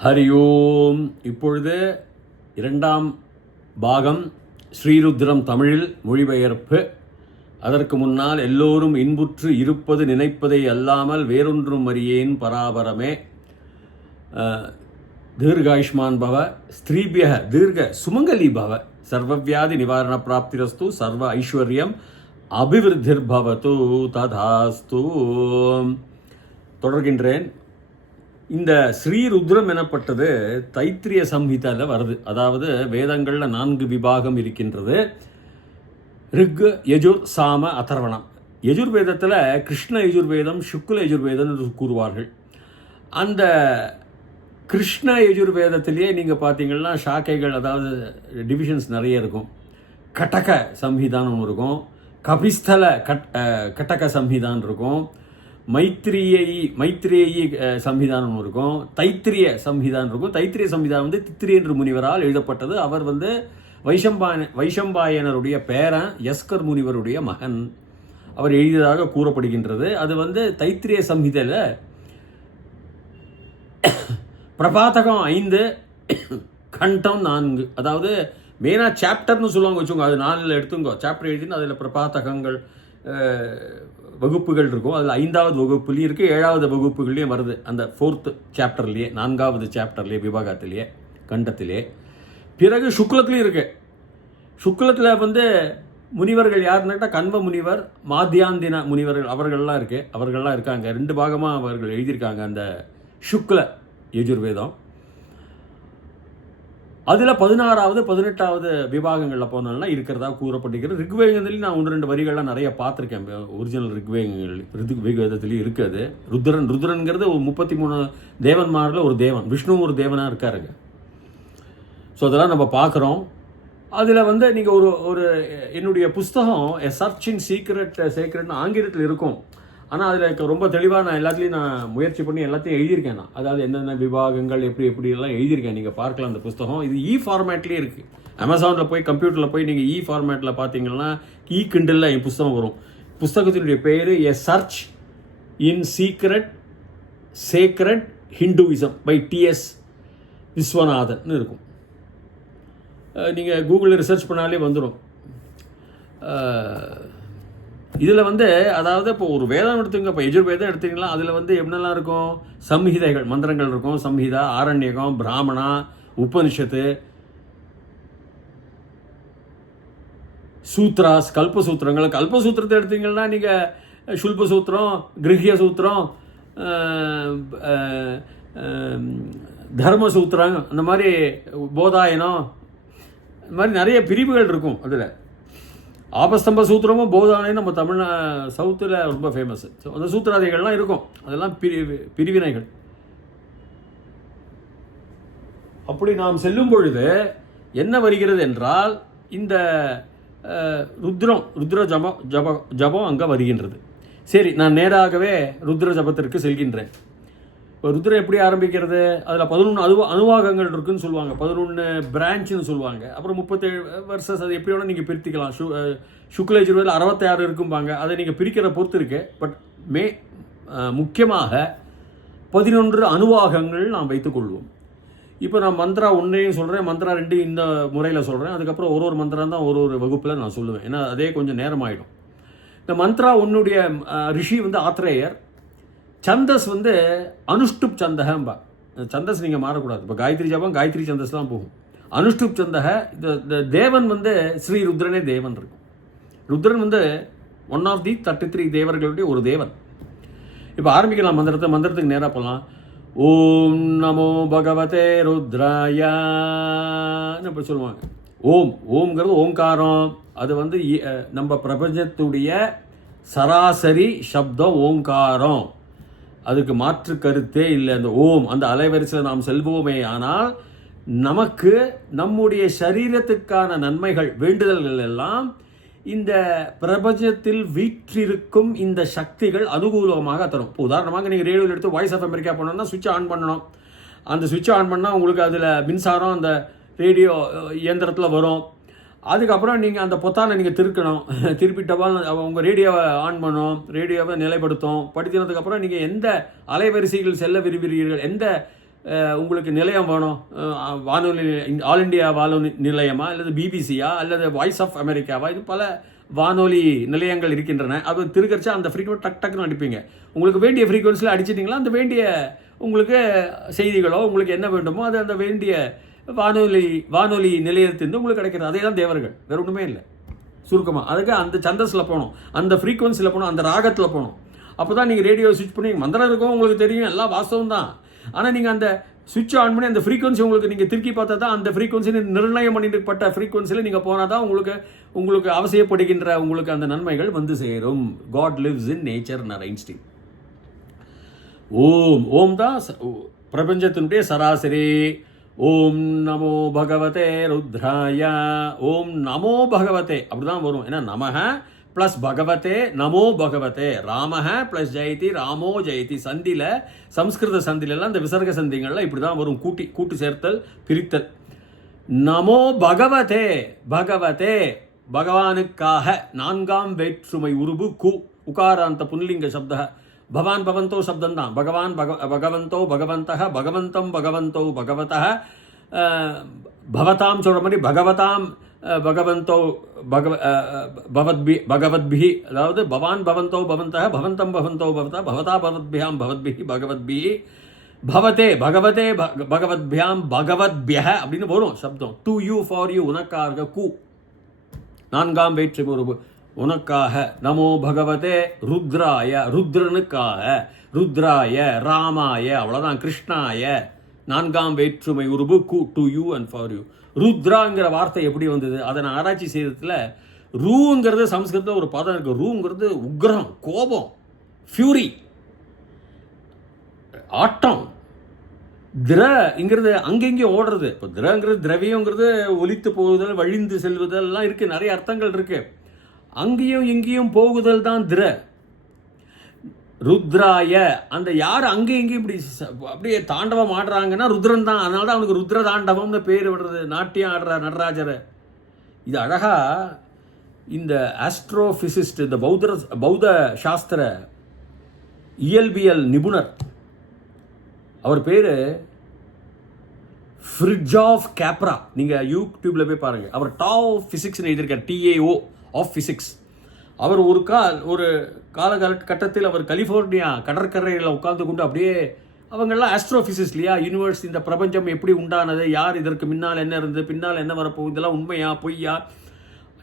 ஹரி ஓம். இப்பொழுது இரண்டாம் பாகம் ஸ்ரீருத்ரம் தமிழில் மொழிபெயர்ப்பு. அதற்கு முன்னால் எல்லோரும் இன்புற்று இருப்பது நினைப்பதை அல்லாமல் வேறொன்றும் அறியேன் பராபரமே. தீர்காயுஷ்மான் பவ, ஸ்திரீபிய தீர்க சுமங்கலி பவ, சர்வவியாதி நிவாரண பிராப்திரஸ்து, சர்வ ஐஸ்வர்யம் அபிவிருத்திர்பவது ததாஸ்து. தொடர்கின்றேன். இந்த ஸ்ரீருத்ரம் எனப்பட்டது தைத்திரிய சம்ஹிதாவில் வருது. அதாவது வேதங்களில் 4 விபாகம் இருக்கின்றது. ரிக், யஜுர், சாம, அதர்வணம். யஜுர்வேதத்தில் கிருஷ்ண யஜுர்வேதம், சுக்ல யஜுர்வேதம் என்று கூறுவார்கள். அந்த கிருஷ்ண யஜுர்வேதத்திலேயே நீங்கள் பார்த்தீங்கன்னா சாக்கைகள், அதாவது டிவிஷன்ஸ் நிறைய இருக்கும். கட்டக சம்ஹிதானம் இருக்கும், கபிஸ்தல கட்டக சம்ஹிதான் இருக்கும், மைத்ரேயி சம்ஹிதானம் இருக்கும், தைத்திரிய சம்ஹிதான் இருக்கும். தைத்திரிய சம்ஹிதானம் தித்திரியன்ற முனிவரால் எழுதப்பட்டது. அவர் வைஷம்பாயனருடைய பேரன், யஸ்கர் முனிவருடைய மகன். அவர் எழுதியதாக கூறப்படுகின்றது. அது தைத்திரிய சம்ஹிதையில் பிரபாதகம் 5, கண்டம் 4. அதாவது மெயினாக சாப்டர்னு சொல்லுவாங்க, வச்சுக்கோங்க. அது 4 எடுத்துங்கோ. சாப்டர் எழுதினா அதில் பிரபாதகங்கள் வகுப்புகள் இருக்கும். அதில் 5வது வகுப்புலேயும் இருக்குது, 7வது வகுப்புகள்லேயும் வருது. அந்த 4th சாப்டர்லேயே, 4வது சாப்டர்லேயே, விபாகத்திலேயே, கண்டத்திலே. பிறகு சுக்லத்துலேயும் இருக்குது. சுக்லத்தில் முனிவர்கள் யாருன்னாட்டா கண்வ முனிவர், மாத்தியாந்தின முனிவர்கள், அவர்கள்லாம் இருக்காங்க. 2 பாகமாக அவர்கள் எழுதியிருக்காங்க அந்த சுக்ல யஜுர்வேதம். அதில் 16வது 18வது விபாகங்களில் போனாலும் இருக்கிறதா கூறப்பட்டிருக்கிறது. ரிக்வேதத்துலேயும் நான் 1-2 வரிகள்லாம் நிறைய பார்த்துருக்கேன். ஒரிஜினல் ரிக்வேதத்துலேயும் இருக்குது. ருத்ரன்கிறது ஒரு 33 தேவன்மாரில் ஒரு தேவன். விஷ்ணு ஒரு தேவனாக இருக்காருங்க. ஸோ அதெல்லாம் நம்ம பார்க்குறோம். அதில் நீங்கள் ஒரு என்னுடைய புஸ்தகம் எ சர்ச் இன் சீக்ரெட்னு ஆங்கிலத்தில் இருக்கும். ஆனால் அதில் ரொம்ப தெளிவாக நான் எல்லாத்துலேயும் முயற்சி பண்ணி எல்லாத்தையும் எழுதியிருக்கேன். அதாவது என்னென்ன விபாகங்கள் எப்படியெல்லாம் எழுதியிருக்கேன். நீங்கள் பார்க்கலாம் அந்த புஸ்தகம். இது ஃபார்மேட்லேயே இருக்குது. அமேசானில் போய், கம்ப்யூட்டரில் போய் நீங்கள் ஃபார்மேட்டில் பார்த்தீங்கன்னா கிண்டலில் என் புஸ்தகம் வரும். புஸ்தகத்தினுடைய பேர் a search in sacred Hinduism by TS Viswanathan இருக்கும். நீங்கள் கூகுளில் ரிசர்ச் பண்ணாலே வந்துடும். இதில் அதாவது இப்போ ஒரு வேதம் எடுத்துங்க, இப்போ யஜுர்வேதம் எடுத்தீங்கன்னா அதில் என்னெல்லாம் இருக்கும்? சம்ஹிதைகள், மந்திரங்கள் இருக்கும். சம்ஹிதா, ஆரண்யகம், பிராமணா, உபனிஷத்து, சூத்ராஸ், கல்பசூத்திரங்கள். கல்பசூத்திரத்தை எடுத்தீங்கன்னா நீங்கள் சுல்பசூத்திரம், கிரகிய சூத்திரம், தர்மசூத்திரம், அந்த மாதிரி போதாயனம், இந்த மாதிரி நிறைய பிரிவுகள் இருக்கும். அதில் ஆபஸ்தம்ப சூத்திரமும் போதாயனம் நம்ம சவுத்தில் ரொம்ப ஃபேமஸ். ஸோ அந்த சூத்திராதிகள்லாம் இருக்கும். அதெல்லாம் பிரிவினைகள். அப்படி நாம் செல்லும் பொழுது என்ன வருகிறது என்றால், இந்த ருத்ர ஜபம் அங்கே வருகின்றது. சரி, நான் நேராகவே ருத்ர ஜபத்திற்கு செல்கின்றேன். இப்போ ருத்ரம் எப்படி ஆரம்பிக்கிறது? அதில் 11 அணுவாகங்கள் இருக்குன்னு சொல்லுவாங்க, 11 பிரான்ச்சுன்னு சொல்லுவாங்க. அப்புறம் 37 வருஷம், அது எப்படி வேணால் நீங்கள் பிரித்திக்கலாம். சுக்ல யஜுர்வேதத்தில் 66 இருக்கும்பாங்க. அதை நீங்கள் பிரிக்கிற பொறுத்து இருக்கு. பட் முக்கியமாக 11 அணுவாகங்கள் நாம் வைத்துக்கொள்வோம். இப்போ நான் மந்த்ரா 1 சொல்கிறேன், மந்த்ரா 2 இந்த முறையில் சொல்கிறேன். அதுக்கப்புறம் ஒரு மந்திரம் தான் ஒரு வகுப்பில் நான் சொல்லுவேன். ஏன்னா அதே கொஞ்சம் நேரம் ஆகிடும். இந்த மந்த்ரா 1 ரிஷி ஆத்ரேயர். சந்தஸ் அனுஷ்டுப் சந்தகம்பா. சந்தஸ் நீங்கள் மாறக்கூடாது. இப்போ காயத்ரி ஜபம் காயத்ரி சந்தஸ் தான் போகும். அனுஷ்டுப் சந்தக. இந்த தேவன் ஸ்ரீ ருத்ரனே தேவன் இருக்கும். ருத்ரன் 1 ஆஃப் தி 33 தேவர்களுடைய ஒரு தேவன். இப்போ ஆரம்பிக்கலாம் மந்திரத்துக்கு நேராக போகலாம். ஓம் நமோ பகவதே ருத்ராயா இப்படி சொல்லுவாங்க. ஓம்ங்கிறது ஓங்காரம். அது நம்ம பிரபஞ்சத்துடைய சராசரி சப்தம் ஓங்காரம். அதுக்கு மாற்று கருத்தே இல்லை. அந்த அந்த அலைவரிசையில் நாம் செல்வோமே ஆனால் நமக்கு நம்முடைய சரீரத்துக்கான நன்மைகள், வேண்டுதல்கள் எல்லாம் இந்த பிரபஞ்சத்தில் வீற்றிருக்கும் இந்த சக்திகள் அனுகூலமாக தரும். இப்போ உதாரணமாக நீங்கள் ரேடியோவில் எடுத்து வாய்ஸ் ஆஃப் அமெரிக்கா பண்ணணும்னா சுவிட்ச் ஆன் பண்ணணும். அந்த சுவிட்சை ஆன் பண்ணால் உங்களுக்கு அதில் மின்சாரம் அந்த ரேடியோ இயந்திரத்தில் வரும். அதுக்கப்புறம் நீங்கள் அந்த பொத்தானை நீங்கள் திருப்பிட்டவா உங்கள் ரேடியோவை ஆன் பண்ணும், ரேடியோவை நிலைப்படுத்தும். படுத்தினதுக்கப்புறம் நீங்கள் எந்த அலைவரிசைகள் செல்ல விரும்புகிறீர்கள், எந்த உங்களுக்கு நிலையம் வேணும், வானொலி ஆல் இண்டியா வானொலி நிலையமா அல்லது பிபிசியா அல்லது வாய்ஸ் ஆஃப் அமெரிக்காவா, இது பல வானொலி நிலையங்கள் இருக்கின்றன. அது திருக்கரிச்சா அந்த ஃப்ரீக்வன்சி டக் டக்குன்னு அடிப்பீங்க. உங்களுக்கு வேண்டிய ஃப்ரீக்வன்சியில் அடிச்சிட்டிங்களா அந்த வேண்டிய உங்களுக்கு செய்திகளோ உங்களுக்கு என்ன வேண்டுமோ அது அந்த வேண்டிய வானொலி நிலையத்திலிருந்து உங்களுக்கு கிடைக்கிறது. அதே தான் தேவர்கள், வேறு ஒன்றுமே இல்லை. சுருக்கமாக அதுக்கு அந்த சந்தஸில் போகணும், அந்த ஃப்ரீக்வன்சியில் போகணும், அந்த ராகத்தில் போகணும். அப்போ தான் நீங்கள் ரேடியோ ஸ்விட்ச் பண்ணி மந்திரம் இருக்கும் உங்களுக்கு தெரியும், எல்லாம் வாஸ்தவம் தான். ஆனால் நீங்கள் அந்த சுவிட்ச் ஆன் பண்ணி அந்த ஃப்ரீக்வன்சி உங்களுக்கு நீங்கள் திருப்பி பார்த்தா தான் அந்த ஃப்ரீக்வன்சி நிர்ணயம் பண்ணிப்பட்ட ஃப்ரீக்வன்சியில் நீங்கள் போனால் தான் உங்களுக்கு அவசியப்படுகின்ற உங்களுக்கு அந்த நன்மைகள் வந்து சேரும். God lives in nature Einstein. ஓம் தான் பிரபஞ்சத்தினுடைய சராசரி. ஓம் நமோ பகவதே ருத்ராய. ஓம் நமோ பகவதே அப்படிதான் வரும். ஏன்னா நமஹ ப்ளஸ் பகவதே நமோ பகவதே, ராமஹ ப்ளஸ் ஜெயதி ராமோ ஜெயதி. சந்தியில் சம்ஸ்கிருத சந்திலெல்லாம் இந்த விசர்க சந்திகள்லாம் இப்படி தான் வரும், கூட்டு சேர்த்தல் பிரித்தல். நமோ பகவதே, பகவதே பகவானுக்காக. நான்காம் வேற்றுமை உருபு கு, உகாராந்த புன்லிங்க சப்த. பவான் பவந்தோ சப்தம் தான். பகவான் பகவந்தோ பகவந்தः, பகவந்தம் பகவந்தோ பகவதः, பவதாம் சொல்கிற மாதிரி பகவதாம் பகவந்தோ பகவத்பிஹி, அதாவது பவான் பவந்தோ பவந்தः, பவந்தம் பவந்தோ பவதः, பவதா பவத்பியாம் பவத்பிஹி பகவத்பிஹி, பவதே பகவதே பகவத்பியாம் பகவத்பியः அப்படின்னு வரும் சப்தம். டு யூ, ஃபார் யூ, உனக்காக கு, நான்காம் வேற்றுமை உருவு உனக்காக. நமோ பகவதே ருத்ராய, ருத்ரனுக்காக, ருத்ராய ராமாய, அவ்வளோதான், கிருஷ்ணாய, நான்காம் வேற்றுமை உருவு கு, to you and for you. ருத்ராங்கிற வார்த்தை எப்படி வந்தது அதை நான் ஆராய்ச்சி செய்யறதுல, ரூங்கிறது சம்ஸ்கிருதத்தில் ஒரு பதம் இருக்குது. ரூங்கிறது உக்ரம், கோபம், ஃபியூரி, ஆட்டம். திரங்கிறது அங்கெங்கேயும் ஓடுறது. இப்போ திரங்கிறது திரவியங்கிறது ஒலித்து போகுதல், வழிந்து செல்வதல் எல்லாம் இருக்குது, நிறைய அர்த்தங்கள் இருக்குது. அங்கேயும் இங்கேயும் போகுதல் தான் திர. ருத்ராய, அந்த யார் அங்கேயும் இங்கேயும் இப்படி அப்படியே தாண்டவம் ஆடுறாங்கன்னா ருத்ரன் தான். அதனால தான் அவனுக்கு ருத்ர தாண்டவம்னு பேர் விடுறது. நாட்டியம் ஆடுற நடராஜரை. இது அழகா இந்த ஆஸ்ட்ரோபிசிஸ்ட், இந்த பௌத்த சாஸ்திர இயல்பியல் நிபுணர், அவர் பேர் ஃப்ரிட்ஜாஃப் கேப்ரா. நீங்கள் யூடியூப்பில் போய் பாருங்கள். அவர் டாவ் ஃபிசிக்ஸ்னு எழுதியிருக்கார், TAO ஆஃப் ஃபிசிக்ஸ். அவர் ஒரு காலகட்டத்தில் அவர் கலிஃபோர்னியா கடற்கரையில் உட்கார்ந்து கொண்டு அப்படியே, அவங்கெல்லாம் ஆஸ்ட்ரோஃபிசிக்ஸ் இல்லையா, யூனிவர்ஸ், இந்த பிரபஞ்சம் எப்படி உண்டானது, யார் இதற்கு முன்னால் என்ன இருந்தது, பின்னால் என்ன வரப்போகுது, இதெல்லாம் உண்மையா பொய்யா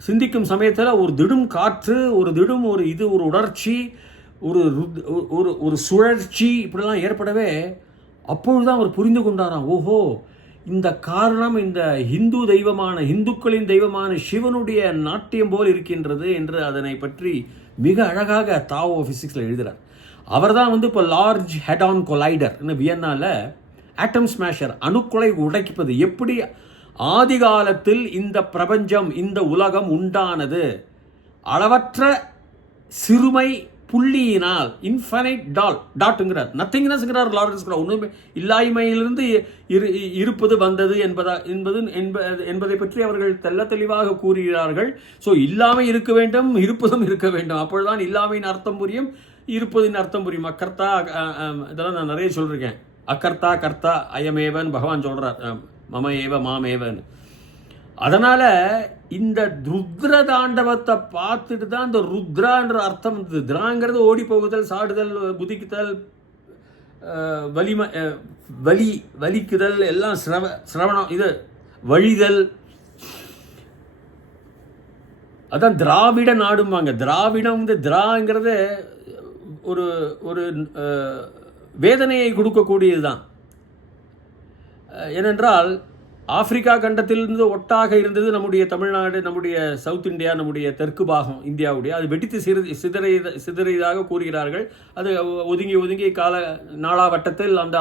சிந்திக்கும் சமயத்தில் ஒரு திடும் காற்று, ஒரு உணர்ச்சி, ஒரு சுழற்சி இப்படிலாம் ஏற்படவே, அப்பொழுதுதான் அவர் புரிந்து கொண்டாராம். ஓஹோ, இந்த காரணம் இந்த இந்துக்களின் தெய்வமான சிவனுடைய நாட்டியம் போல் இருக்கின்றது என்று அதனை பற்றி மிக அழகாக தாவோ ஃபிசிக்ஸில் எழுதுகிறார். அவர் தான் இப்போ லார்ஜ் ஹெடான் கொலைடர் வியன்னால ஆட்டம் ஸ்மாஷர், அணுக்குலை உடைப்பது, எப்படி ஆதி காலத்தில் இந்த பிரபஞ்சம், இந்த உலகம் உண்டானது, அளவற்ற சிறுமை புள்ளியினால், இன்ஃபைனைட் டாட்டுங்கிறார், நத்திங்னஸ்ங்கிறார் லாரன்ஸ். ஒன்றுமே இல்லாய்மையிலிருந்து இருப்பது வந்தது என்பதை பற்றி அவர்கள் தெளிவாக கூறுகிறார்கள். ஸோ இல்லாமை இருக்க வேண்டும், இருப்பதும் இருக்க வேண்டும். அப்பொழுதுதான் இல்லாமையின் அர்த்தம் புரியும், இருப்பதின் அர்த்தம் புரியும். அக்கர்த்தா, இதெல்லாம் நான் நிறைய சொல்லியிருக்கேன். அக்கர்த்தா கர்த்தா அயமேவன் பகவான் சொல்கிறார், மம ஏவ மாமேவன். அதனால் இந்த ருத்ர தாண்டவத்தை பார்த்துட்டு தான் இந்த ருத்ரான்ற அர்த்தம் வந்தது. திராங்கிறது ஓடி போகுதல், சாடுதல், குதிக்குதல், வலிக்குதல், எல்லாம் சிரவணம், இது வழிதல். அதான் திராவிட நாடும்பாங்க. திராவிடம் திராங்கிறது ஒரு வேதனையை கொடுக்கக்கூடியது தான். ஏனென்றால் ஆப்பிரிக்கா கண்டத்திலிருந்து ஒட்டாக இருந்தது நம்முடைய தமிழ்நாடு, நம்முடைய சவுத் இந்தியா, நம்முடைய தெற்கு பாகம் இந்தியாவுடைய. அது வெடித்து சிதறியதாக கூறுகிறார்கள். அது ஒதுங்கி நாளாவட்டத்தில் அந்த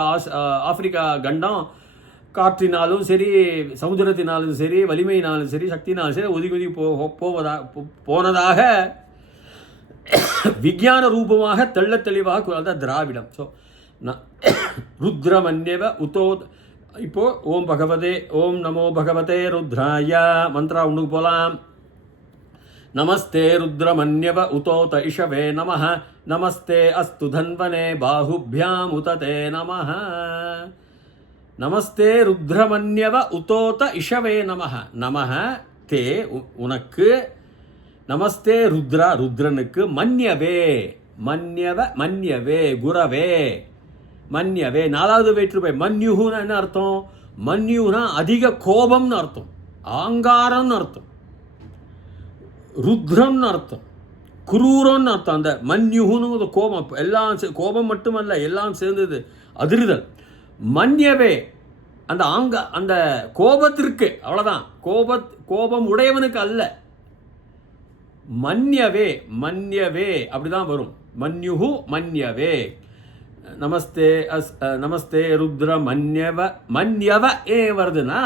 ஆப்பிரிக்கா கண்டம் காற்றினாலும் சரி, சமுதிரத்தினாலும் சரி, வலிமையினாலும் சரி, சக்தினாலும் சரி ஒதுங்கி போனதாக விஞ்ஞான ரூபமாக தெள்ள தெளிவாக அதான் திராவிடம். ஸோ ருத்ரமன்யவ உத்தோ. இப்போ ஓம் நமோ பகவதே ருத்ராய மந்த்ரா ஒன்றுக்கு போகலாம். நமஸ்தே ருத்ரமன்யவ உதோத இஷவே நமஹ, நமஸ்தே அஸ்து தன்வனே பாஹுபியாம் உததே நமஹ. நமஸ்தே ருத்ரமன்யவ உதோத இஷவே நமஹ. நமஹ தே உனக்கு, நமஸ்தே ருத்ரா ருத்ரனுக்கு, மன்யவே மன்யவ மன்யவே குரவே மன்யவே. நாலாவது வேற்றுமை மன்யுகுனா என்ன அர்த்தம்? மன்யுனா அதிக கோபம்னு அர்த்தம், ஆங்காரம்னு அர்த்தம், ருத்ரம்னு அர்த்தம், குரூரம்னு அர்த்தம். அந்த மன்யுகுன்னு கோபம், எல்லாம் கோபம் மட்டுமல்ல, எல்லாம் சேர்ந்தது, அதிர்தல். மன்யவே அந்த கோபத்திற்கு, அவ்வளவுதான், கோபம் உடையவனுக்கு அல்ல. மன்யவே மன்யவே அப்படிதான் வரும். மன்யுஹு மன்யவே. நமஸ்தே நமஸ்தே ருத்ர மன்யவ ஏன் வருதுன்னா,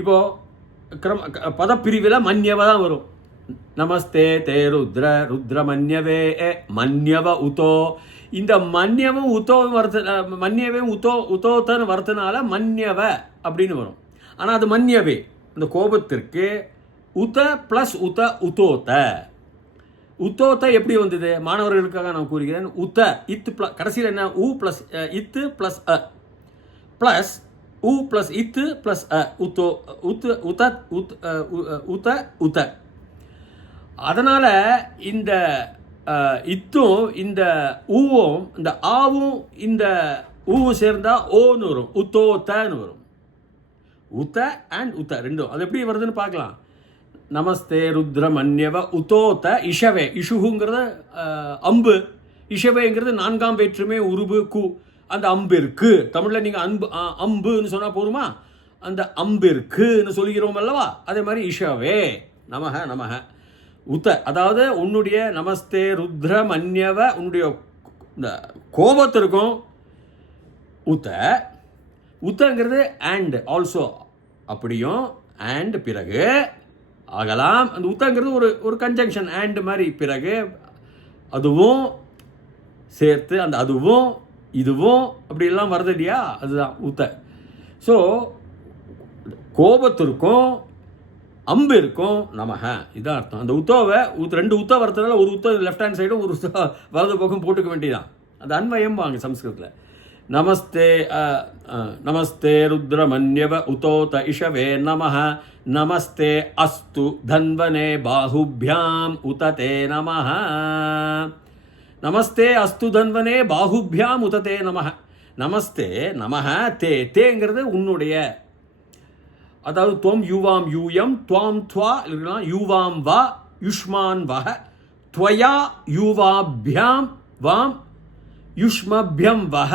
இப்போ பதப்பிரிவில் மன்யவ தான் வரும். நமஸ்தே தே ருத்ர மன்யவே மன்யவ உதோ. இந்த மன்யவும் உத்தோவும் மன்யவையும் உத்தோத்தன்னு வரதுனால மன்யவ அப்படின்னு வரும். ஆனால் அது மன்யவே, அந்த கோபத்திற்கு உத பிளஸ் உத்தோத்த. உத்தோத்த எப்படி வந்தது? மாணவர்களுக்காக நான் கூறுகிறேன். உத்த இத்து கடைசியில் என்ன? உ பிளஸ் இத்து பிளஸ் அ பிளஸ் உ பிளஸ் இத்து பிளஸ் அ உத்தோ உத்த உத்த. அதனால இந்த இத்தும் இந்த ஊவும் இந்த ஆவும் இந்த ஊவும் சேர்ந்தா ஓன்னு வரும், உத்தோத்தன்னு வரும். உத்த அண்ட் உத்த ரெண்டும் அது எப்படி வருதுன்னு பார்க்கலாம். நமஸ்தே ருத்ர மன்யவ உதோத்த இஷவே. இஷுகுங்கிறது அம்பு, இஷவேங்கிறது நான்காம் வேற்றுமை உருபு கு. அந்த அம்பிற்கு தமிழில் நீங்கள் அம்புன்னு சொன்னால் போருமா? அந்த அம்பிற்குன்னு சொல்கிறோம் அல்லவா? அதே மாதிரி இஷவே நமஹ நமஹ உத்த. அதாவது உன்னுடைய நமஸ்தே ருத்ர மன்யவ, உன்னுடைய இந்த கோபத்திற்கும் உத்த. உத்தங்கிறது அண்ட் ஆல்சோ, அப்படியும் அண்ட் பிறகு ஆகலாம். அந்த உத்தங்கிறது ஒரு கன்ஜங்ஷன், அண்ட் மாதிரி. பிறகு அதுவும் சேர்த்து அந்த அதுவும் இதுவும் அப்படிலாம் வருது இல்லையா, அதுதான் உத்த. ஸோ கோபத்திற்கும் அம்பு இருக்கும் நமஹ, இதான் அர்த்தம். அந்த உத்தோவை ரெண்டு உத்த வரதுனால ஒரு உத்த லெஃப்ட் ஹேண்ட் சைடும் ஒரு உத்த வலது பக்கம் போட்டுக்க வேண்டியதான். அது அன்வயம் வாங்க சம்ஸ்கிருதத்தில். நமஸ்தே நமஸ்தே ருத்ர மன்யவ உதோத இஷவே நமஹ. நமஸ்தே அஸ்து தன்வனே பாஹுபியாம் உததே நமஹ. நமஸ்தே அஸ்து தன்வனே பாஹுபியாம் உததே நமஹ. நமஸ்தே நமஹ தே. தேங்கிறது உன்னுடைய, அதாவது துவம் யூவாம் யூயம் துவாம் துவா இருக்கலாம், யூவாம் வா யுஷ்மான் வஹ துவயா யூவாபியாம் வாம் யுஷ்மபியம் வஹ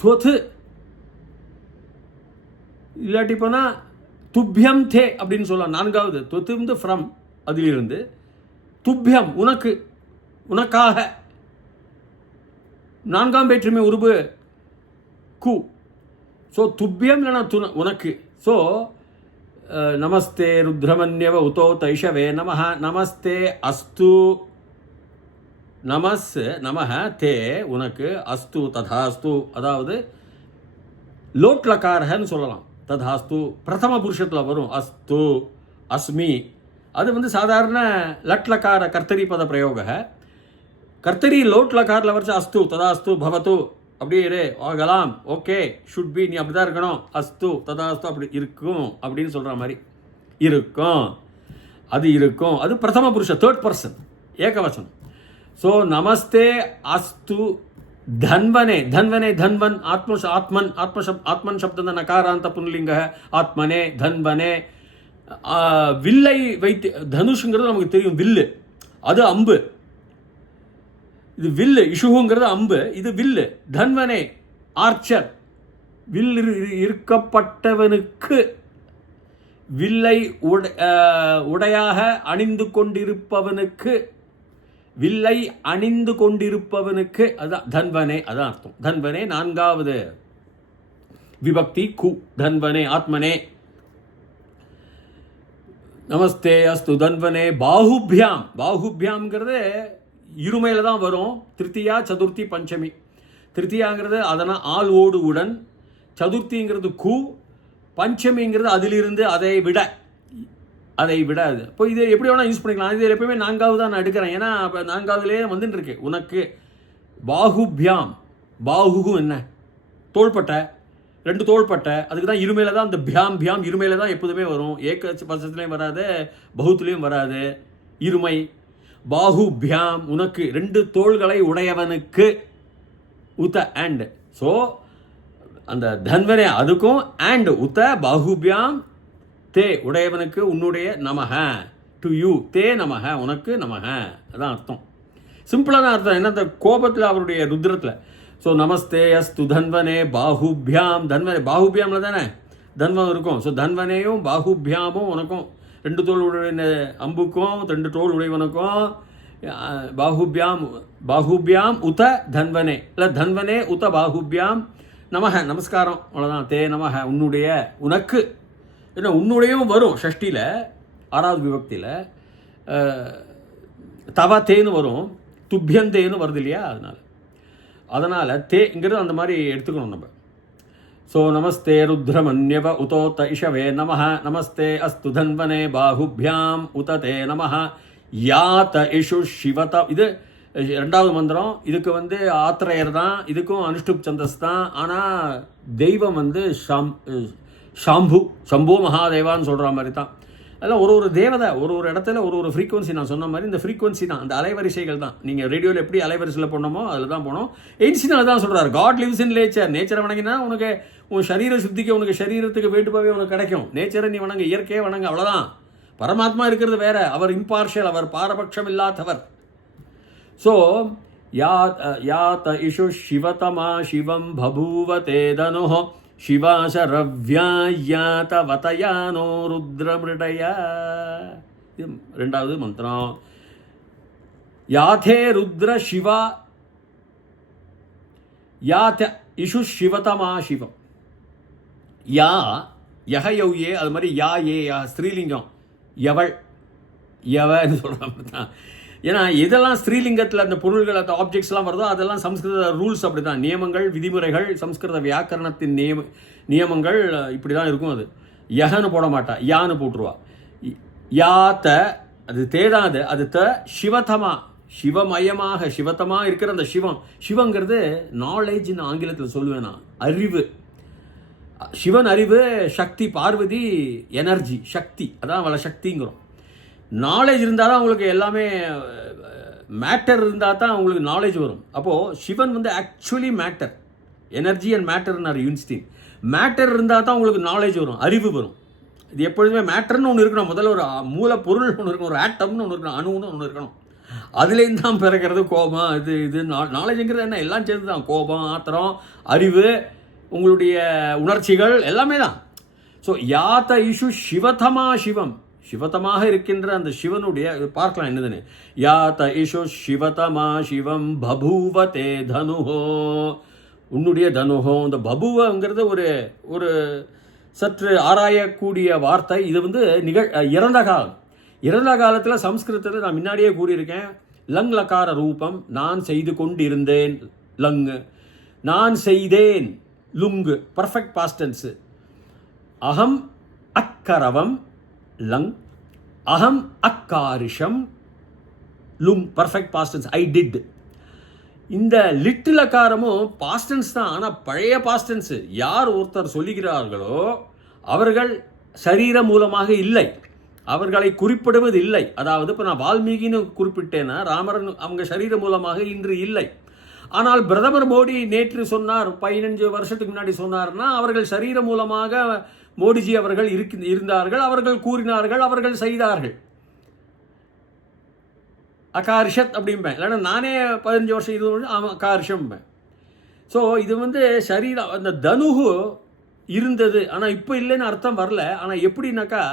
துவத்து. இல்லாட்டி போனால் துப்பியம் தே அப்படின்னு சொல்லலாம். நான்காவது துவத்து வந்து ஃப்ரம், அதிலிருந்து துப்பியம் உனக்கு, உனக்காக. நான்காம் வேற்றுமை உருபு கு. ஸோ துப்பியம் இல்லைனா உனக்கு. ஸோ நமஸ்தே ருத்ரமன்யவ உதோ தைஷவே நமஹ. நமஸ்தே அஸ்து நமஸ் நமஹ தே உனக்கு, அஸ்து ததாஸ்து, அதாவது லோட்லக்காரன்னு சொல்லலாம். ததாஸ்து பிரதம புருஷத்தில் வரும். அஸ்து அஸ்மி அது வந்து சாதாரண லட்லக்கார கர்த்தரி பத பிரயோக. கர்த்தரி லோட்லக்காரில் வரைச்ச அஸ்து ததாஸ்து பவத்து அப்படியே ஆகலாம், ஓகே, ஷுட் பி, நீ அப்படி தான் இருக்கணும், அஸ்து ததாஸ்து அப்படி இருக்கும் அப்படின்னு சொல்கிற மாதிரி இருக்கும். அது இருக்கும், அது பிரதம புருஷ, தேர்ட் பர்சன், ஏகவசனம். ஸோ நமஸ்தே அஸ்து தன்வனே. தன்வனே தன்வன் ஆத்மன் ஆத்மன் சப்த நகாராந்த புன்லிங்க. ஆத்மனே தன்வனே. வில்லை வைத்து, தனுஷுங்கிறது நமக்கு தெரியும், வில்லு, அது அம்பு. இது வில்லு, இஷுங்கிறது அம்பு, இது வில்லு. தன்வனே ஆர்ச்சர், வில் இருக்கப்பட்டவனுக்கு, வில்லை உடையாக அணிந்து கொண்டிருப்பவனுக்கு, வில்லை அணிந்து கொண்டிருப்பவனுக்கு, அதுதான் தன்வனே, அதான் அர்த்தம். தன்வனே நான்காவது விபக்தி கு. தன்வனே ஆத்மனே. நமஸ்தே அஸ்து தன்வனே பாஹுபியாம். பாஹுபியாம்ங்கிறது இருமையில தான் வரும். திருத்தியா சதுர்த்தி பஞ்சமி. திருத்தியாங்கிறது அதனால் ஆள் ஓடு உடன், சதுர்த்திங்கிறது கு, பஞ்சமிங்கிறது அதிலிருந்து அதை விட அது. இப்போ இது எப்படி வேணால் யூஸ் பண்ணிக்கலாம். இது எப்பவுமே நான்காவது தான் நான் எடுக்கிறேன், ஏன்னா இப்போ நான்காவதுலேயே வந்துட்டு இருக்கு. உனக்கு பாஹுபியாம் பாஹு என்ன? தோள்பட்டை, 2 தோள்பட்டை. அதுக்கு தான் இருமையில தான் அந்த பியாம் இருமையில தான் எப்போதுமே வரும். ஏக பட்சத்துலேயும் வராது, பகுத்துலேயும் வராது. இருமை. பாஹுபியாம் உனக்கு, 2 தோள்களை உடையவனுக்கு. உத அண்ட். ஸோ அந்த தன்வனே அதுக்கும் அண்ட் உத்த பாஹுபியாம் தே உடையவனுக்கு உன்னுடைய நமக. டு யூ தே நமக, உனக்கு நமக. அதான் அர்த்தம். சிம்பிளான அர்த்தம் என்ன? அந்த கோபத்தில் அவருடைய ருத்ரத்தில். ஸோ நமஸ்தே அஸ்து தன்வனே பாஹுபியாம். தன்வனே பாஹுபியாமில் தானே தன்வம் இருக்கும். ஸோ தன்வனேயும் பாஹுபியாமும் உனக்கும், 2 தோல் உடைய அம்புக்கும் 2 தோல் உடையவனுக்கும். பாஹுபியாம் உத தன்வனே, இல்லை தன்வனே உத பாஹுபியாம் நமக, நமஸ்காரம். அவ்வளோதான். தே நமக, உன்னுடைய, உனக்கு. ஏன்னா உன்னுடையும் வரும் ஷஷ்டியில், 6வது விபக்தியில். தவ தேன்னு வரும், துப்பியந்தேன்னு வருது இல்லையா? அதனால் தேங்கிறது அந்த மாதிரி எடுத்துக்கணும் நம்ம. ஸோ நமஸ்தே ருத்ரமன்யவ உதோத்த இஷவே நமஹ. நமஸ்தே அஸ்து தன்வனே பாஹுபியாம் உத தே நமஹ. யாத இஷு சிவத. இது 2வது மந்திரம். இதுக்கு ஆத்திரேயர் தான், இதுக்கும் அனுஷ்டுப் சந்தஸ் தான். ஆனால் தெய்வம் ஷாம்பு, சம்போ மகாதேவான்னு சொல்கிற மாதிரி தான். அதெல்லாம் ஒரு தேவதை, ஒரு இடத்துல ஒரு ஃப்ரீக்வன்சி. நான் சொன்ன மாதிரி இந்த ஃப்ரீக்வன்சி தான், அந்த அலைவரிசைகள் தான். நீங்கள் ரேடியோவில் எப்படி அலைவரிசையில் போனோமோ அதில் தான் போனோம். எயின்ஸ்டின் அதுதான் சொல்கிறார், காட் லிவ்ஸ் இன் நேச்சர். நேச்சரை வணங்கினா உனக்கு உன் சரீர சுத்திக்கு, உனக்கு சரீரத்துக்கு வேண்டுமாவே உனக்கு கிடைக்கும். நேச்சரை நீ வணங்க, இயற்கையை வணங்க, அவ்வளோதான். பரமாத்மா இருக்கிறது வேற. அவர் இம்பார்ஷியல், அவர் பாரபட்சம் இல்லாதவர். ஸோ யாத இஷு சிவதமா சிவம் பபூவ தேதனு சிவாசரவ்யாயாத வதயானோ ருத்ரமிருடயா. இது 2வது மந்திரம். யாதே ருத்ர சிவா யாத இஷு சிவதமா சிவம். யா யஹ யௌ ஏ, அது மாதிரி யா ஏ யா ஸ்ரீலிங்கம். எவள் எவன்னு சொல்கிறாங்க. ஏன்னா இதெல்லாம் ஸ்ரீலிங்கத்தில் அந்த பொருள்கள், அந்த ஆப்ஜெக்ட்ஸ்லாம் வருதோ அதெல்லாம் சம்ஸ்கிருத ரூல்ஸ் அப்படி தான். நியமங்கள், விதிமுறைகள், சம்ஸ்கிருத வியாக்கரணத்தின் நியமங்கள் இப்படி தான் இருக்கும். அது யஹன்னு போட மாட்டா, யான்னு போட்டுருவா. யாத்த அது தேதான். அது த சிவதமா, சிவமயமாக சிவத்தமாக இருக்கிற அந்த சிவம். சிவங்கிறது நாலேஜ்னு ஆங்கிலத்தில் சொல்லுவேன் நான், அறிவு. சிவன் அறிவு, சக்தி பார்வதி எனர்ஜி, சக்தி. அதான் அவளை சக்திங்கிறோம். நாலேஜ் இருந்தால் தான் உங்களுக்கு எல்லாமே, மேட்டர் இருந்தால் தான் உங்களுக்கு நாலேஜ் வரும். அப்போது Sivan actually matter, energy and மேட்டர்னார் யூன்ஸ்டீன். மேட்டர் இருந்தால் தான் உங்களுக்கு நாலேஜ் வரும், அறிவு வரும். இது எப்பொழுதுமே மேட்டர்னு ஒன்று இருக்கணும். முதல்ல ஒரு மூலப்பொருள் ஒன்று இருக்கணும், ஒரு ஆட்டம்னு ஒன்று இருக்கணும், அணுன்னு ஒன்று இருக்கணும். அதுலேருந்து தான் பிறக்கிறது கோபம். இது நாலேஜுங்கிறது என்ன? எல்லாம் சேர்ந்து தான். கோபம், ஆத்திரம், அறிவு, உங்களுடைய உணர்ச்சிகள் எல்லாமே தான். ஸோ யாத்த இஷு சிவதமா சிவம், சிவதமாக இருக்கின்ற அந்த சிவனுடைய, பார்க்கலாம் என்னதுன்னு. யாத்த இஷு சிவதமா சிவம் பபூவ தே தனுஹோ, உன்னுடைய தனுஹோ. இந்த பபுவங்கிறது ஒரு சற்று ஆராயக்கூடிய வார்த்தை. இது இறந்த காலம். இறந்த காலத்தில் சம்ஸ்கிருதத்தில் நான் முன்னாடியே கூறியிருக்கேன், லங் லகார ரூபம். நான் செய்து கொண்டிருந்தேன், லங். நான் செய்தேன், லுங்கு, பர்ஃபெக்ட் பாஸ்ட் டென்ஸ். அகம் அக்கரவம், லங். அகம் அக்காரிஷம், லுங், perfect past tense, I did. இந்த லிட்டில் அக்காரமும் பாஸ்ட் டென்ஸ் தான். ஆனால் பழைய பாஸ்ட் டென்ஸ். யார் ஒருத்தர் சொல்லுகிறார்களோ அவர்கள் சரீர மூலமாக இல்லை, அவர்களை குறிப்பிடுவது இல்லை. அதாவது இப்போ நான் வால்மீகின்னு குறிப்பிட்டேன்னா ராமரன் அவங்க சரீர மூலமாக இன்று இல்லை. ஆனால் பிரதமர் மோடி நேற்று சொன்னார், 15 வருஷத்துக்கு முன்னாடி சொன்னார்னா அவர்கள் சரீர மூலமாக மோடிஜி அவர்கள் இருந்தார்கள், அவர்கள் கூறினார்கள், அவர்கள் செய்தார்கள். அகாரிஷத் அப்படிம்பேன். இல்லைன்னா நானே 15 வருஷம் இது அகாரிஷம்பேன். ஸோ இது சரீரம், அந்த தனுகு இருந்தது, ஆனால் இப்போ இல்லைன்னு அர்த்தம் வரல. ஆனால் எப்படின்னாக்கா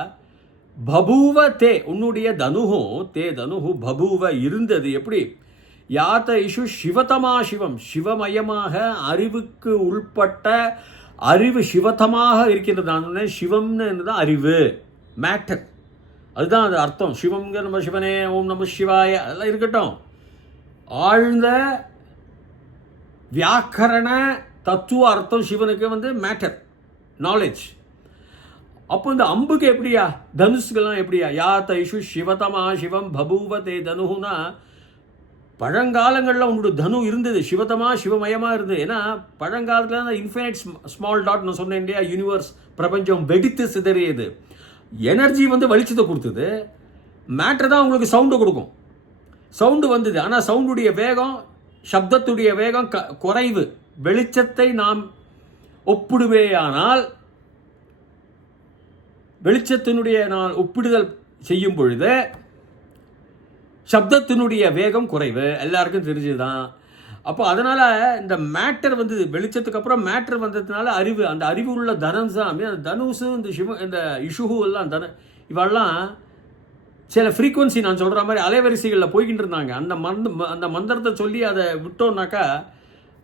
பபூவ தே, உன்னுடைய தனுஹோ தே தனுஹு பபூவ இருந்தது. எப்படி? யாத்த இஷு சிவதமா சிவம், சிவமயமாக அறிவுக்கு உள்பட்ட அறிவு சிவதமாக இருக்கின்றது. நான் சிவம்னு தான் அறிவு, மேட்டர். அதுதான் அது அர்த்தம். சிவம்ங்க நம்ம சிவனே, ஓம் நம சிவாய, அதெல்லாம் இருக்கட்டும். ஆழ்ந்த வியாக்கரண தத்துவ அர்த்தம் சிவனுக்கு மேட்டர், நாலேஜ். அப்போ இந்த அம்புக்கு எப்படியா, தனுஷ்கெல்லாம் எப்படியா? யாத்த இஷு சிவதமா சிவம் பபூவ தே தனுனா பழங்காலங்களில் உங்களுடைய தனு இருந்தது, சிவமயமாக இருந்தது. ஏன்னா பழங்காலத்தில் அந்த இன்ஃபினைட் ஸ்மால் டாட் நான் சொன்னேன் இல்லையா, யூனிவர்ஸ் பிரபஞ்சம் வெடித்து சிதறியது. எனர்ஜி வந்து வெளிச்சத்தை கொடுத்தது, மேட்ரு தான் உங்களுக்கு சவுண்டு கொடுக்கும். சவுண்டு வந்தது, ஆனால் சவுண்டுடைய வேகம், சப்தத்துடைய வேகம் குறைவு. வெளிச்சத்தை நாம் ஒப்பிடுவேயானால், வெளிச்சத்தினுடைய நான் ஒப்பிடுதல் செய்யும் பொழுது சப்தத்தினுடைய வேகம் குறைவு, எல்லாருக்கும் தெரிஞ்சுதான். அப்போ அதனால் இந்த மேட்டர் வந்து வெளிச்சத்துக்கு அப்புறம் மேட்டர் வந்ததுனால அறிவு, அந்த அறிவு உள்ள தனுஷ் தான். அந்த தனுஷு, இந்த இஷுகு எல்லாம் இவெல்லாம் சில ஃப்ரீக்குவன்சி நான் சொல்கிற மாதிரி அலைவரிசைகளில் போய்கிட்டு இருந்தாங்க. அந்த மந்திரத்தை சொல்லி அதை விட்டோம்னாக்கா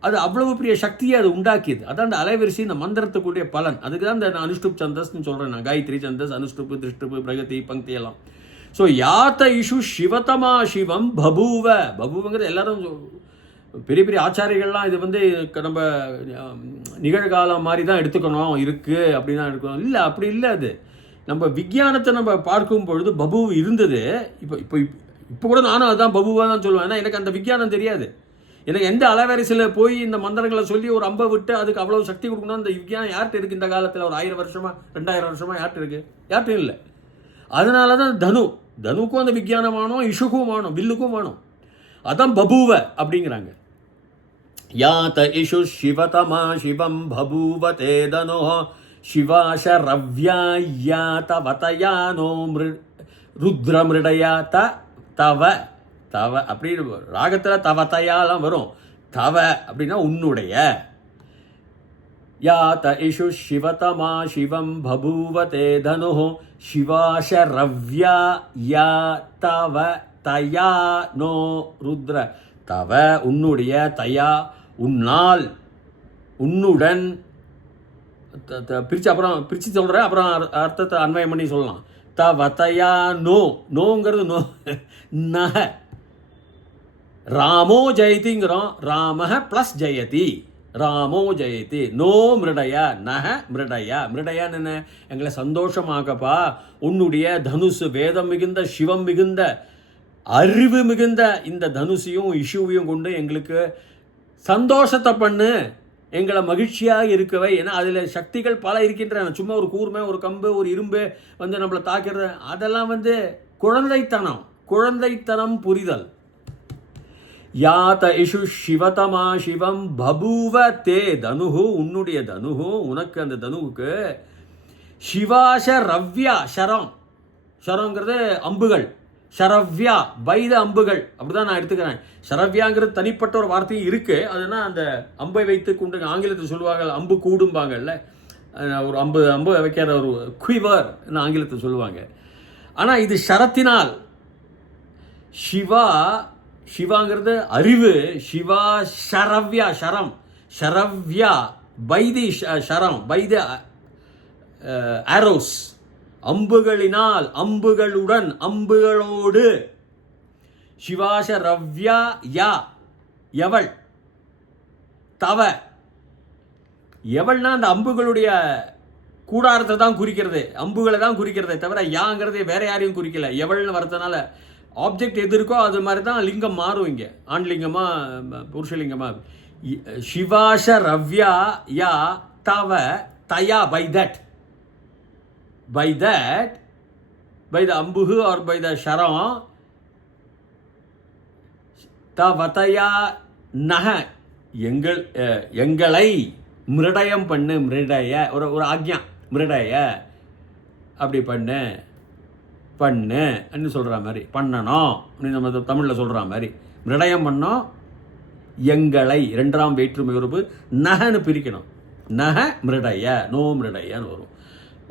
அது அவ்வளவு பெரிய சக்தியை அது உண்டாக்கியது. அதான் அந்த அலைவரிசை, இந்த மந்திரத்துக்குரிய பலன். அதுக்கு தான் இந்த அனுஷ்டுப் சந்தஸ்ன்னு சொல்கிறேன் நான். காயத்ரி சந்தஸ், அனுஷ்டுப்பு, திருஷ்டுப்பு, பிரகதி, பங்கி எல்லாம். ஸோ யாத்த இஷு சிவதமா சிவம் பபூவங்கிறது எல்லாரும் பெரிய பெரிய ஆச்சாரியர்கள்லாம் இது வந்து நம்ம நிகழ்காலம் மாதிரி தான் எடுத்துக்கணும், இருக்குது அப்படி தான் எடுக்கணும். இல்லை, அப்படி இல்லை. அது நம்ம விஞ்ஞானத்தை நம்ம பார்க்கும் பொழுது பபு இருந்தது. இப்போ கூட நானும் அதுதான் பபுவாக தான் சொல்லுவேன். ஏன்னா எனக்கு அந்த விஞ்ஞானம் தெரியாது. எனக்கு எந்த அலைவரிசையில் போய் இந்த மந்திரங்களை சொல்லி ஒரு அம்பை விட்டு அதுக்கு அவ்வளோ சக்தி கொடுக்கணும், அந்த விஞ்ஞானம் யார்கிட்ட இருக்குது இந்த காலத்தில்? ஒரு 1000 வருஷமா 2000 வருஷமா யார்கிட்ட இருக்குது? யார்கிட்டும் இல்லை. அதனால தான் தனுக்கும் அந்த விஞ்ஞானம் வேணும், இஷுக்கும் வேணும், வில்லுக்கும் வேணும். அதான் பபூவ அப்படிங்கிறாங்க. யாத இஷு சிவதமா சிவம் பபூவ தே தனோ சிவாஷ ரவ்யா தவதயானோ ருத்ரமிருடயா தவ தவ அப்படி ராகத்தில் தவத்தையாலாம் வரும். தவ அப்படின்னா உன்னுடைய. யாத இஷு சிவதமா சிவம் பபூவ தே தனு சிவாஷ ரவ்யா யா தவ தயா நோ ருத்ர. தவ உன்னுடைய, தயா உன்னால், உன்னுடன். பிரித்து சொல்கிறேன், அப்புறம் அர்த்தத்தை அன்வயம் பண்ணி சொல்லலாம். தவதயா நோங்கிறது நோ நக. ராமோ ஜெயதிங்கிறோம், ராம ப்ளஸ் ஜெயதி, ராமோ ஜெயதி. நோ மிருடய நக மிருடய. மிருடயான்னு என்ன? எங்களை சந்தோஷமாக்கப்பா. உன்னுடைய தனுசு, வேதம் மிகுந்த, சிவம் மிகுந்த, அறிவு மிகுந்த இந்த தனுசையும் இஷுவையும் கொண்டு எங்களுக்கு சந்தோஷத்தை பண்ணு, எங்களை மகிழ்ச்சியாக இருக்கவை. ஏன்னா அதில் சக்திகள் பல இருக்கின்றன. சும்மா ஒரு கூர்மை, ஒரு கம்பு, ஒரு இரும்பு வந்து நம்மளை தாக்கிறது, அதெல்லாம் வந்து குழந்தைத்தனம் புரிதல். யாத இஷு சிவதமா சிவம் பபூவ தே தனுஹு உன்னுடைய தனுஹு, உனக்கு அந்த தனுவுக்கு சிவாஷ ரவ்யா ஷரங்கிறது அம்புகள், ஷரவ்யா பைத அம்புகள், அப்படிதான் நான் எடுத்துக்கிறேன். ஷரவ்யாங்கிறது தனிப்பட்ட ஒரு வார்த்தையும் இருக்கு. அதுனா அந்த அம்பை வைத்து கொண்டு ஆங்கிலத்தில் சொல்லுவாங்க, அம்பு கூடும்பாங்கல்ல, ஒரு அம்பு வைக்கிற ஒரு குவிவர் ஆங்கிலத்தில் சொல்லுவாங்க. ஆனால் இது ஷரத்தினால், சிவாங்கிறது அறிவு, சிவா ஷரவ்யா ஷரவ்யா பைதி ஷரம் பைத ஆரோஸ் அம்புகளினால், அம்புகளுடன், அம்புகளோடு. சிவாஷ ரவ்யா யா எவள் தவ. எவள்னா அந்த அம்புகளுடைய கூடாரத்தை தான் குறிக்கிறது, அம்புகளை தான் குறிக்கிறதே தவிர யாங்கிறதே வேற யாரையும் குறிக்கல. எவள்னு வரதுனால ஆப்ஜெக்ட் எது இருக்கோ அது மாதிரி தான் லிங்கம் மாறும். இங்கே ஆண்லிங்கமா புருஷலிங்கமா. சிவாஷ ரவ்யா யா தவ தயா by the ambuhu or by the sharam தவதயா நக எங்களை மிருடயம் பண்ணு. மிருடய ஒரு ஆக்ஞா, மிருடய அப்படி பண்ணு சொல்கிற மாதிரி, பண்ணணும் அப்படின்னு நம்ம தமிழில் சொல்கிற மாதிரி. மிருடயம் பண்ணோம், எங்களை இரண்டாம் வேற்றுமை உறுப்பு நகன்னு பிரிக்கணும். நக மிருடய, நோ மிருடயன்னு வரும்.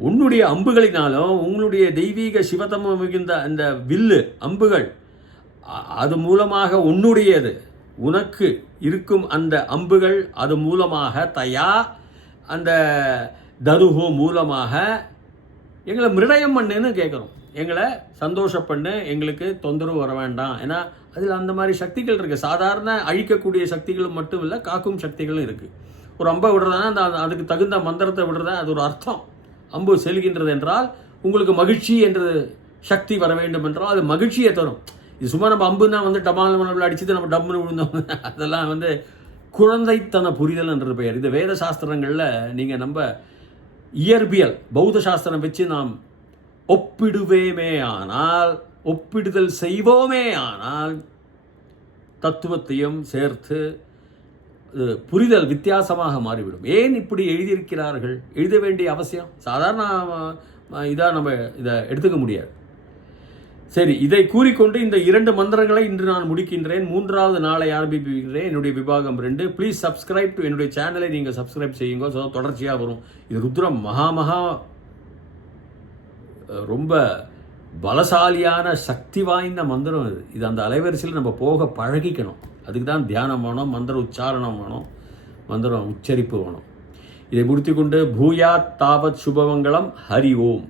உன்னுடைய அம்புகளினாலும், உங்களுடைய தெய்வீக சிவதமம் மிகுந்த அந்த வில்லு அம்புகள், அது மூலமாக உன்னுடையது, உனக்கு இருக்கும் அந்த அம்புகள், அது மூலமாக தயா அந்த தனுஹு மூலமாக எங்களை மிருடயம் பண்ணுன்னு கேட்குறோம். எங்களை சந்தோஷப்பண்ணு, எங்களுக்கு தொந்தரவு வர வேண்டாம். ஏன்னா அதில் அந்த மாதிரி சக்திகள் இருக்குது. சாதாரண அழிக்கக்கூடிய சக்திகளும் மட்டும் இல்லை, காக்கும் சக்திகளும் இருக்குது. ஒரு அம்பை விடுறதுனா அதுக்கு தகுந்த மந்திரத்தை விடுறதா, அது ஒரு அர்த்தம். அம்பு செல்கின்றது என்றால் உங்களுக்கு மகிழ்ச்சி என்ற சக்தி வர வேண்டும் என்றால் அது மகிழ்ச்சியை தரும். இது சும்மா நம்ம அம்புன்னா வந்து டமால் மணல் அடிச்சுட்டு நம்ம டம்முன்னு விழுந்தோம், அதெல்லாம் வந்து குழந்தைத்தன புரிதல்ன்ற பெயர். இந்த வேத சாஸ்திரங்களில் நீங்கள் நம்ம இயற்பியல் பௌத்த சாஸ்திரம் வச்சு நாம் ஒப்பிடுவேமே ஆனால், ஒப்பிடுதல் செய்வோமே ஆனால் தத்துவத்தையும் சேர்த்து புரிதல் வித்தியாசமாக மாறிவிடும். ஏன் இப்படி எழுதியிருக்கிறார்கள்? எழுத வேண்டிய அவசியம் சாதாரண இதாக நம்ம இதை எடுத்துக்க முடியாது. சரி, இதை கூறிக்கொண்டு இந்த 2 மந்திரங்களை இன்று நான் முடிக்கின்றேன். 3வது நாளை ஆரம்பிக்கின்றேன். என்னுடைய விபாகம் 2. ப்ளீஸ் சப்ஸ்கிரைப் டு என்னுடைய சேனலை நீங்கள் சப்ஸ்கிரைப் செய்யுங்க. ஸோ தொடர்ச்சியாக வரும். இது ருத்ரம் மகா ரொம்ப பலசாலியான சக்தி வாய்ந்த மந்திரம். இது அந்த அலைவரிசையில் நம்ம போக பழகிக்கணும். அதுக்கு தான் தியானம் வேணும், மந்திர உச்சாரணம் வேணும், மந்திரம் உச்சரிப்பு வேணும். இதை முடித்துக்கொண்டு பூயாத் தாவத் சுபமங்கலம். ஹரி ஓம்.